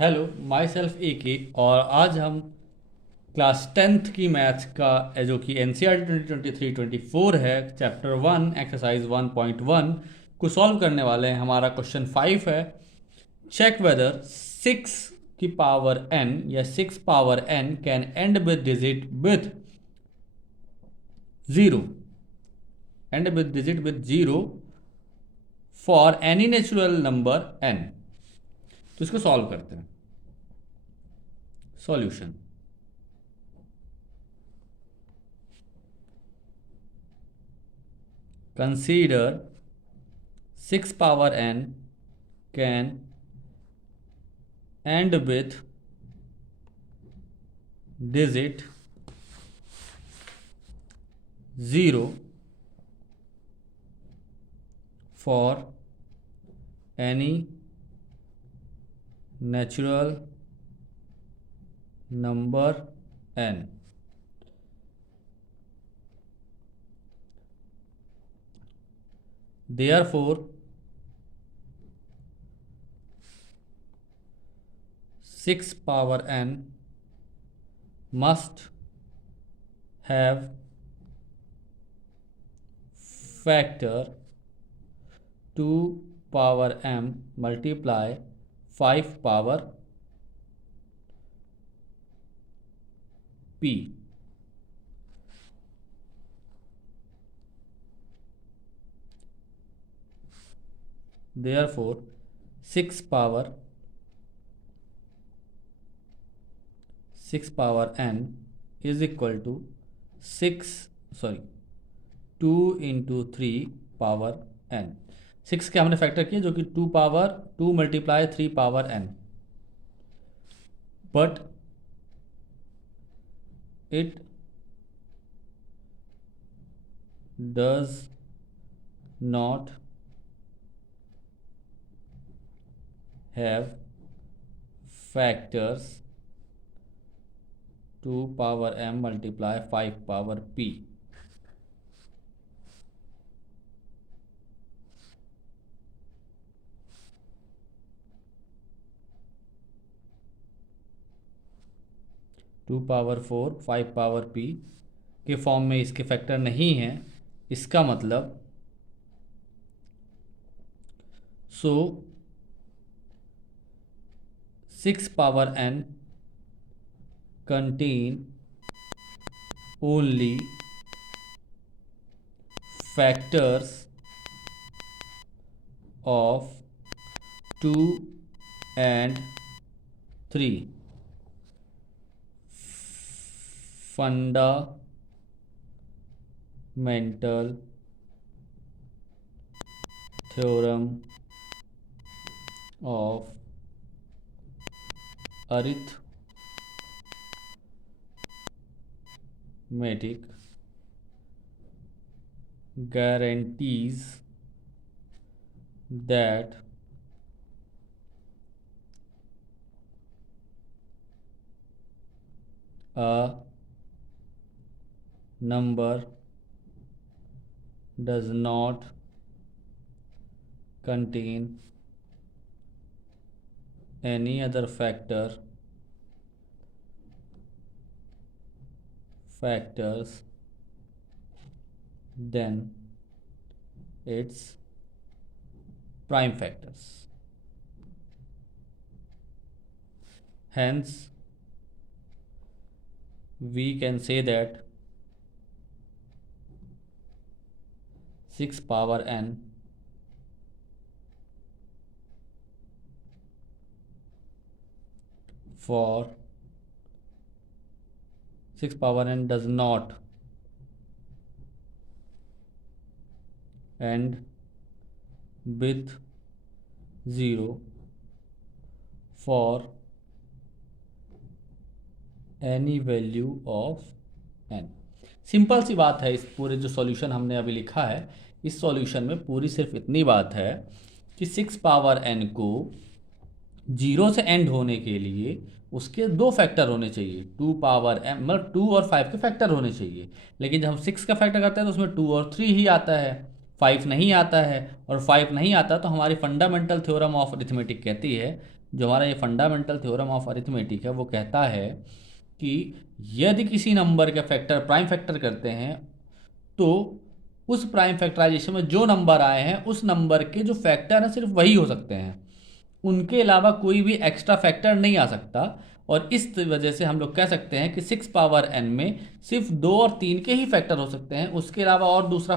Hello, my self ए के। और आज हम क्लास 10th की मैथ्स का जो कि एन सी आर टी 2023-24 है, चैप्टर 1 एक्सरसाइज 1.1 को सॉल्व करने वाले हैं। हमारा क्वेश्चन 5 है, चेक वेदर 6 की पावर n या 6 power n can and with digit with 0 and with digit with 0 for any natural number n। तो इसको सॉल्व करते हैं। Solution: consider 6 power n can end with digit 0 for any natural number n. Therefore 6 power n must have factor 2 power m multiply 5 power p. Therefore 6 power n is equal to 2 into 3 power n। 6 के हमने factor किया जो कि 2 power 2 multiply 3 power n, but it does not have factors 2 power m multiply 5 power p. Two power 4 5 power p के form में इसके फैक्टर नहीं है। इसका मतलब 6 power n contain only factors of 2 and 3 fundamental theorem of arithmetic guarantees that a number does not contain any other factors than its prime factors. Hence we can say that 6 power n for 6 power n does not end with 0 for any value of n। Simple सी बात है। इस पूरे जो सॉल्यूशन हमने अभी लिखा है, इस सॉल्यूशन में पूरी सिर्फ इतनी बात है कि 6 पावर n को 0 से एंड होने के लिए उसके दो फैक्टर होने चाहिए। 2 पावर m मतलब 2 और 5 के फैक्टर होने चाहिए। लेकिन जब हम 6 का फैक्टर करते हैं तो उसमें 2 और 3 ही आता है, 5 नहीं आता है। और 5 नहीं आता तो हमारी फंडामेंटल थ्योरम ऑफ अरिथमेटिक कहती है जो हमारा ये फंडामेंटल थ्योरम ऑफ अरिथमेटिक है वो कहता है कि यदि किसी नंबर के फैक्टर प्राइम फैक्टर करते हैं तो उस प्राइम फैक्टराइजेशन में जो नंबर आए हैं उस नंबर के जो फैक्टर हैं सिर्फ वही हो सकते हैं, उनके अलावा कोई भी एक्स्ट्रा फैक्टर नहीं आ सकता। और इस वजह से हम लोग कह सकते हैं कि 6 पावर n में सिर्फ 2 और 3 के ही फैक्टर हो सकते हैं, उसके अलावा और दूसरा